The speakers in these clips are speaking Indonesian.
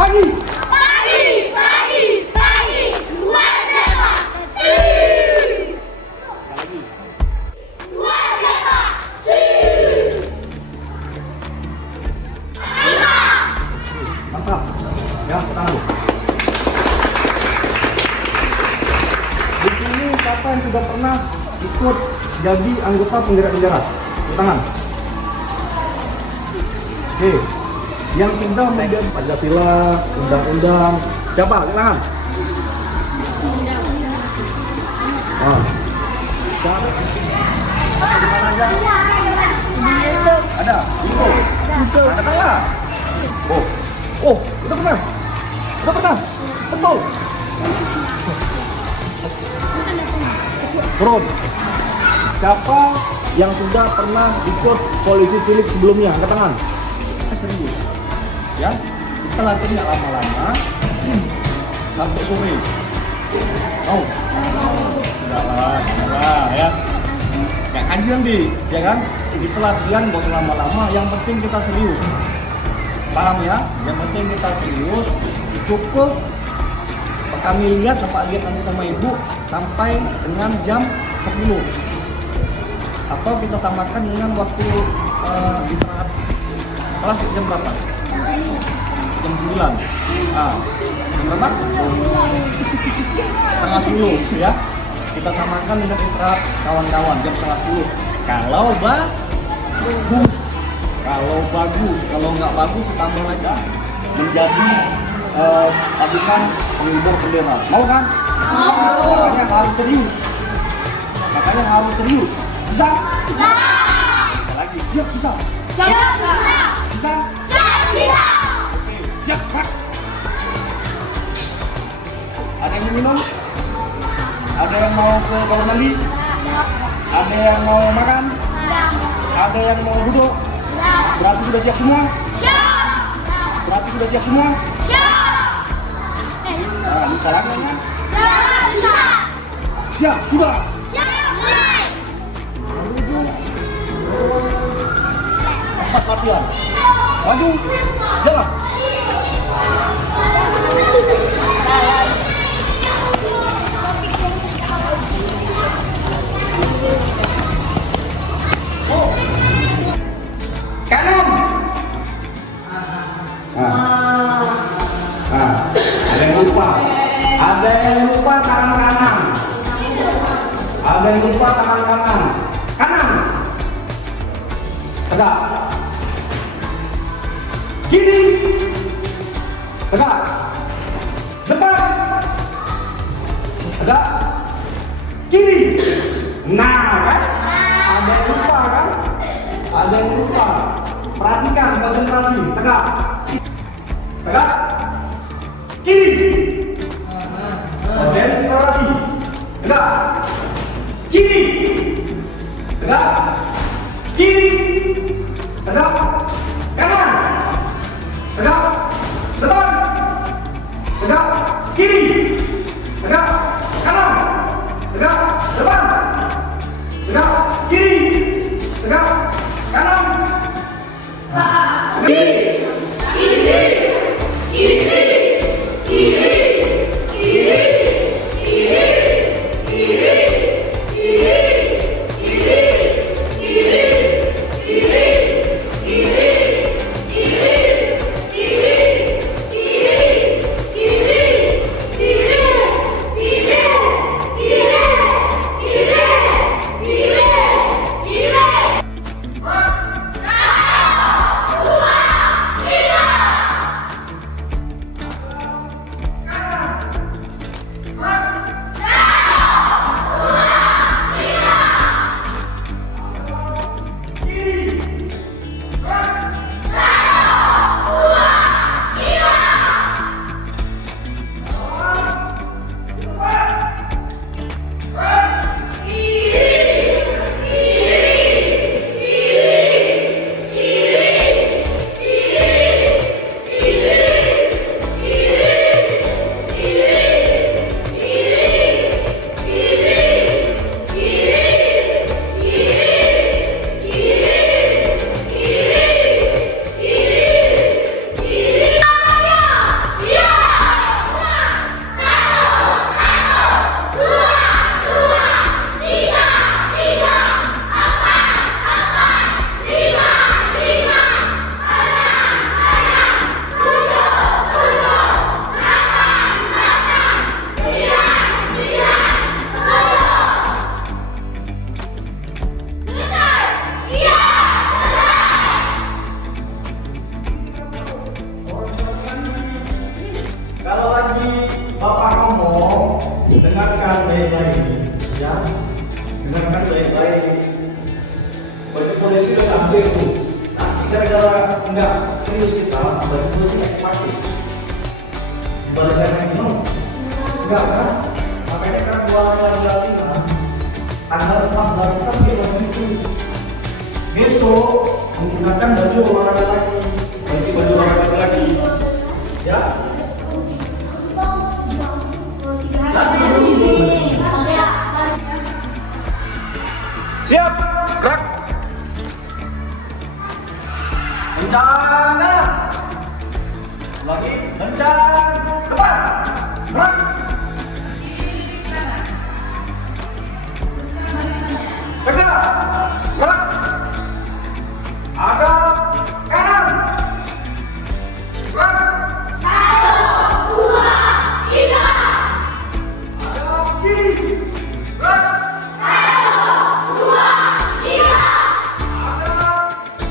Pagi. Pagi. Luar biasa. Lagi. Luar biasa. Mantap. Ya, tangan. Di sini siapa yang sudah pernah ikut jadi anggota penggerak bendera? Tangan. Oke. Yang sudah memegang Pancasila, undang-undang, siapa? Tangan. Oh. Siapa? Ada. Info. Ada tangan. Oh, udah pernah. Betul. Turun. Siapa yang sudah pernah ikut polisi cilik sebelumnya? Angkat tangan. Serius. Ya, kita latihan nggak lama-lama sampai sore. Mau? Udah ya. Kayak kanji nanti, ya kan? Kita latihan nggak usah lama-lama. Yang penting kita serius. Paham ya? Yang penting kita serius. Cukup kami lihat, Bapak lihat nanti sama Ibu sampai dengan jam 10. Atau kita samakan dengan waktu istirahat kelas jam berapa? Jam 9. Nah, jam berapa? Setengah 10 ya. Kita samakan dengan istirahat kawan-kawan jam setengah 10. Kalau bagus, kalau nggak bagus tambah lagi menjadi pasukan pengibar bendera. Mau kan? Makanya harus serius. Bisa? Lagi. Siap, bisa? Bisa? Oke, siap, Pak. Ada yang minum? Ada yang mau ke kamar mandi? Ada yang mau makan? Ada yang mau duduk? Berarti sudah siap semua? Nah, minta lagi ya? Siap, sudah? Empat latihan. Maju, jalan. Kanan. Ada yang lupa tangan kanan. Kanan. Tegak. Kiri. Tegak. Depan. Tegak. Kiri. Nah, kan? Ada yang lupa. Perhatikan, konsentrasi. Tegak. Kiri. Konsentrasi. Tegak. Kiri. Tegak. Kanan. Tegak. Depan. Tegak. Kiri. Tegak. Kanan. Tegak. Depan. Tegak. Kiri. Tegak. Kanan. dengarkan baik-baik, ya. Dengarkan baik-baik. Baju polisi udah sampai tuh. Nanti gara-gara enggak serius kita, baju polisi nggak dipakai. Dibalikan minum, enggak kan? Makanya karena dua laki-laki kan, tanggal 14 kita pakai baju itu. Besok menggunakan baju olahraga lagi, baju olahraga lagi, ya. Siap, gerak. Rencana. Lagi, rencana. Depan. Gerak. Tegak. Gerak. Ada kanan. Gerak. 1, 2, 3. Ada kiri. Gerak. 1, 2, 3. Ada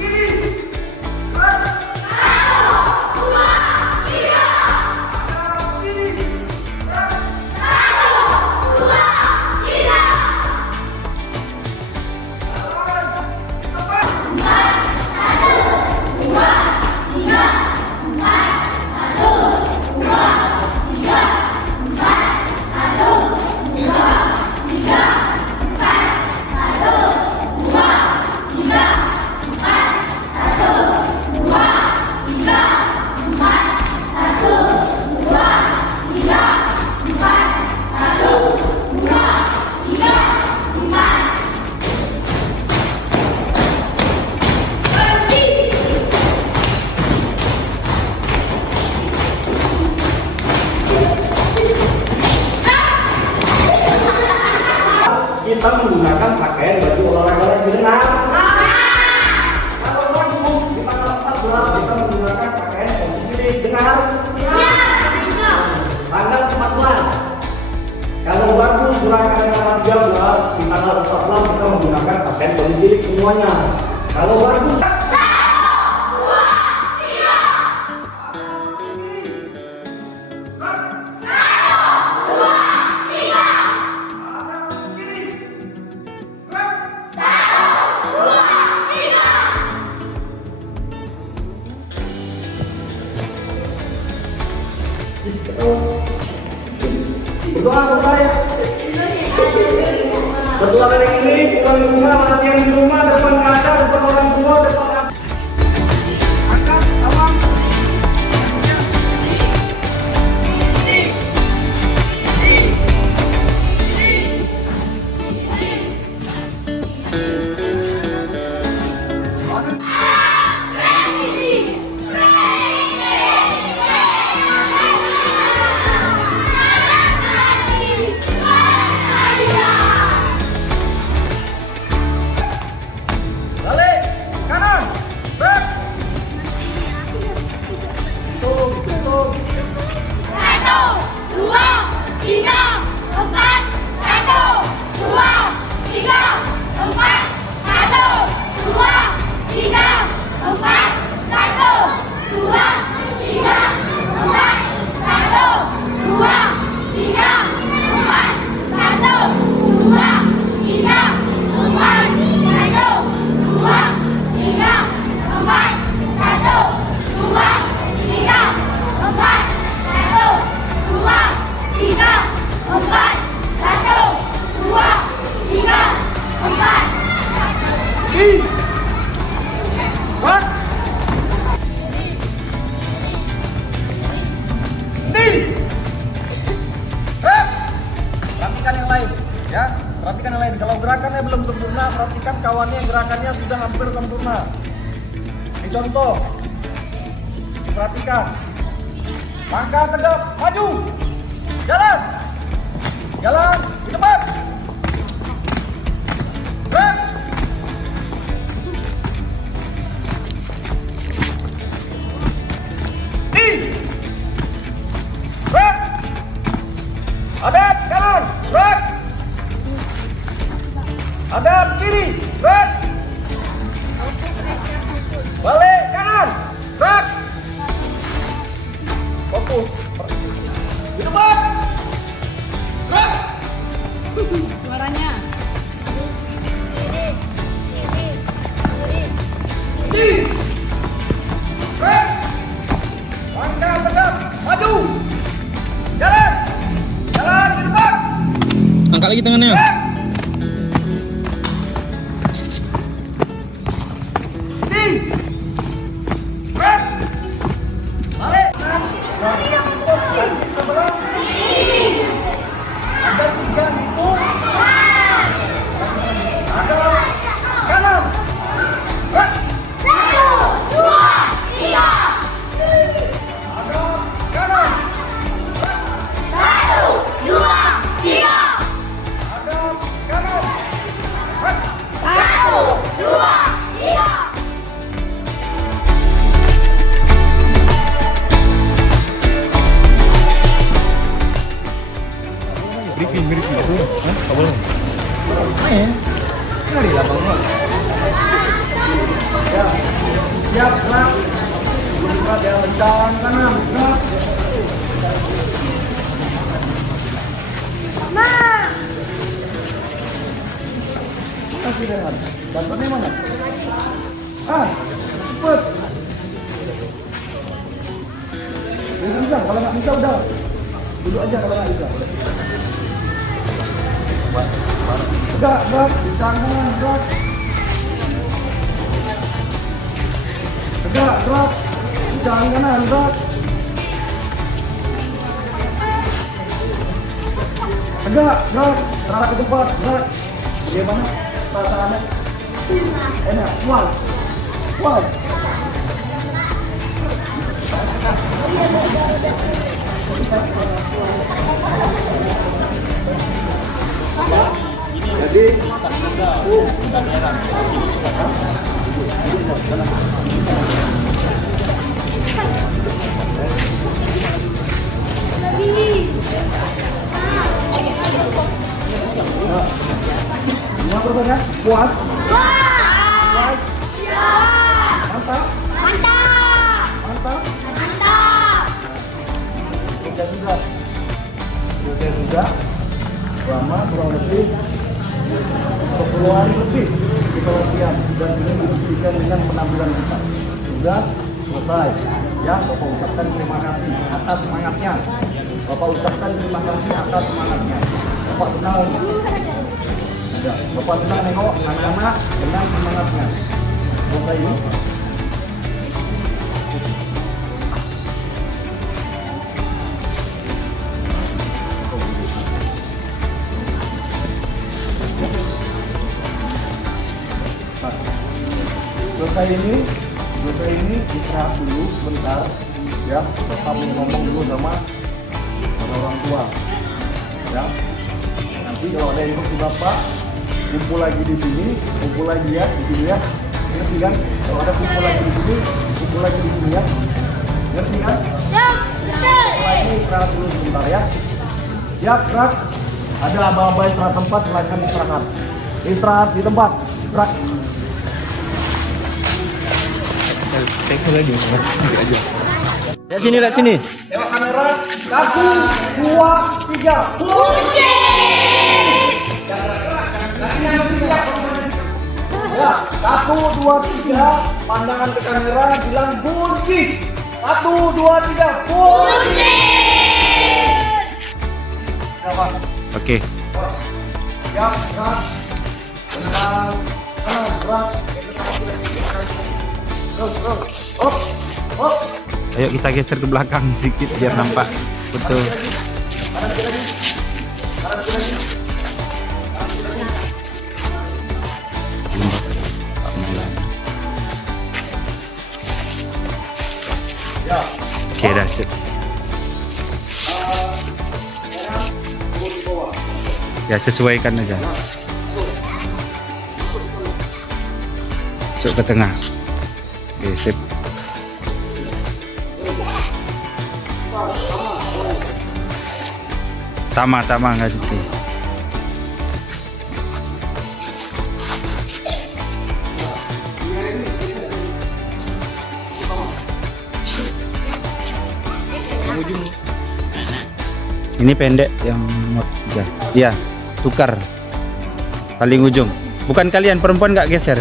kiri. Gerak. 1, 2, 3. Ada kiri. Gerak. 1, 2, 3. Kita menggunakan pakaian baju olahraga lagi benar. Kalau bagus di tanggal 14 kita menggunakan pakaian polisi cilik benar. Tanggal 14. Kalau bagus gerakan tanggal 13 di tanggal 14 kita menggunakan pakaian polisi cilik semuanya. Kalau bagus. Berdoa selesai. Setelah hari ini pulang ke rumah, latihan di rumah depan kaca, depan orang tua, depan angkat, awam. Balik, kanan, gerak. Tuh. 1, 2, 3, 4. 1, 2, 3, 4. 1, 2, 3, 4. 1, 2, 3, 4. 1, 2, 3, 4. 1, 2, 3, 4. 1, 2, 3, 4. 1, 2, 3, 4. 1, 2, 3, 4. 1, 2, 3, 4. Gerak. Perhatikan yang lain, ya. Perhatikan yang lain. Kalau gerakannya belum sempurna, perhatikan kawannya yang gerakannya sudah hampir sempurna. Ini contoh. Perhatikan. Langkah tegap, maju. Jalan. Jalan di depan. Gerak. Gerak. Hadap kanan, gerak. Hadap kiri, gerak. Balik kanan, gerak. Fokus. Di depan. Gerak. Angkat lagi tangannya. Ada 3 itu. Ada kanan. 1, 2, 3. Ada kanan. 1, 2, 3. Ada kanan. 1, 2, 3. Briefing. Hah? Apa belum? Sekali lah bang. Ya, siap gerak. Gerak ya, jalan kanan, gerak. Kasih rehat. Bantuannya mana? Cepet. Bisa, kalau nggak bisa udah. Duduk aja kalau nggak bisa. Gerak, di tangan, gerak. Gerak, di tangan kanan, gerak. Gerak, terarah ke depan, gerak. Bagaimana perasaannya? Enak, puas. Jadi Lima persen puas, Wah! Ya! mantap, Mantap! mantap. Mantap! Selesai sudah. Lama kurang lebih 10 hari lebih kita latihan dan ini dibuktikan dengan penampilan kita. Sudah selesai. Ya, Bapak ucapkan terima kasih atas semangatnya. Bapak ucapkan terima kasih atas semangatnya. Bapak senang. Ya, Bapak senang nengok anak-anak dengan semangatnya. Selesai ini. Selesai ini istirahat dulu bentar ya, tetap ngomong dulu sama orang tua ya. Nanti kalau ada yang instruksi bapak kumpul lagi di sini, kumpul lagi ya di sini ya, ngerti kan? Kalau ada kumpul lagi di sini, kumpul lagi di sini ya, ngerti kan? Setelah ini istirahat dulu sebentar ya. Siap, gerak. Ada abang-abang istirahat tempat, silakan istirahat. Istirahat di tempat, gerak. Lagi aja. Lihat sini. Tengok kamera. 1, 2, 3. Kunci! Ya, 1, 2, 3. Pandangan ke kamera, bilang buncis. 1, 2, 3. Kunci! Apa? Oke. Ya, gerak. Benar. Gerak. Terus. Hop. Ayo kita geser ke belakang sedikit biar nampak betul. Ya. Oke, dah sip. Ya, sesuaikan aja. Masuk ke tengah. Oke, sip. Tama ganti. Ini pendek yang nomor 3. Iya, tukar. Paling ujung. Bukan kalian perempuan nggak geser.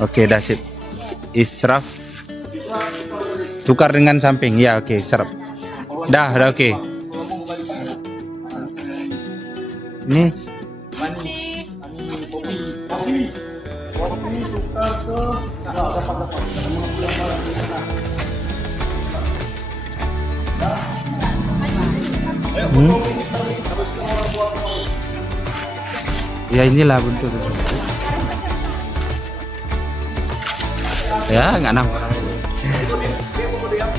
Oke, dah sip. Israf. Tukar dengan samping. Ya, oke, serap. Dah oke. Ini Kopi tukar ke dapat. ya inilah bentuk. Ya nggak nampak.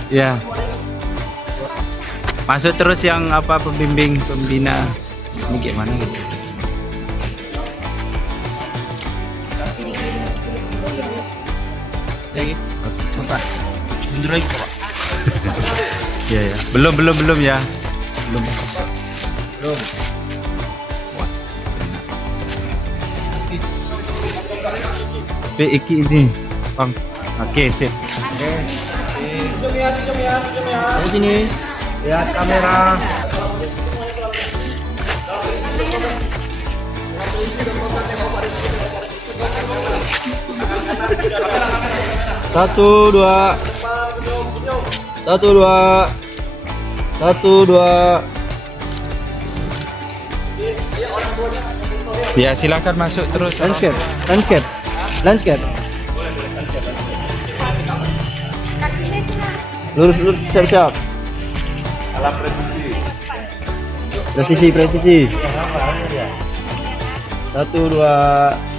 Ya. Masuk terus yang apa pembimbing pembina ini gimana gitu. Pak. Mundur lagi, Pak. Ya ya. Belum ya. Belum. Iki ini, Bang. Oke, sip. Sejam ya. Di sini. Lihat kamera. Satu dua. Ya silakan masuk terus. Landscape. Lurus, siap. Alat presisi. 1 2.